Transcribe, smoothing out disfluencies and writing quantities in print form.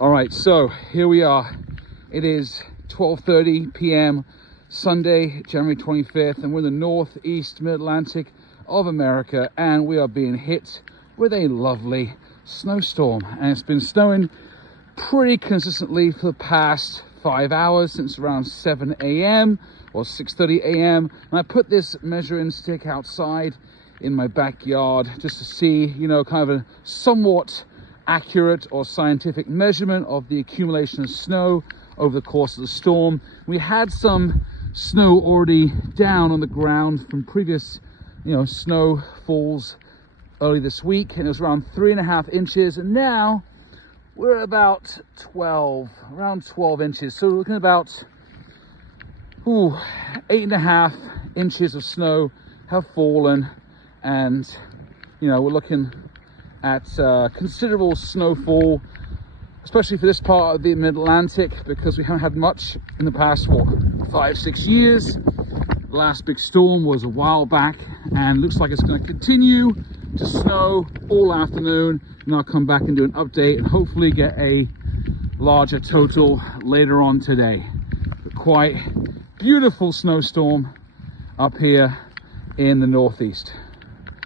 All right, so here we are. It is 12:30 p.m. Sunday, January 25th, and we're in the northeast mid-Atlantic of America, and we are being hit with a lovely snowstorm. And it's been snowing pretty consistently for the past 5 hours, since around 7 a.m. or 6:30 a.m. And I put this measuring stick outside in my backyard just to see, you know, kind of a somewhat accurate or scientific measurement of the accumulation of snow over the course of the storm. We had some snow already down on the ground from previous, you know, snow falls early this week, and it was around 3.5 inches, and now we're at about around 12 inches. So we're looking at about 8.5 inches of snow have fallen, and you know, we're looking at considerable snowfall, especially for this part of the mid-Atlantic, because we haven't had much in the past 5-6 years. The last big storm was a while back, and looks like it's going to continue to snow all afternoon, and I'll come back and do an update and hopefully get a larger total later on today. But quite beautiful snowstorm up here in the northeast.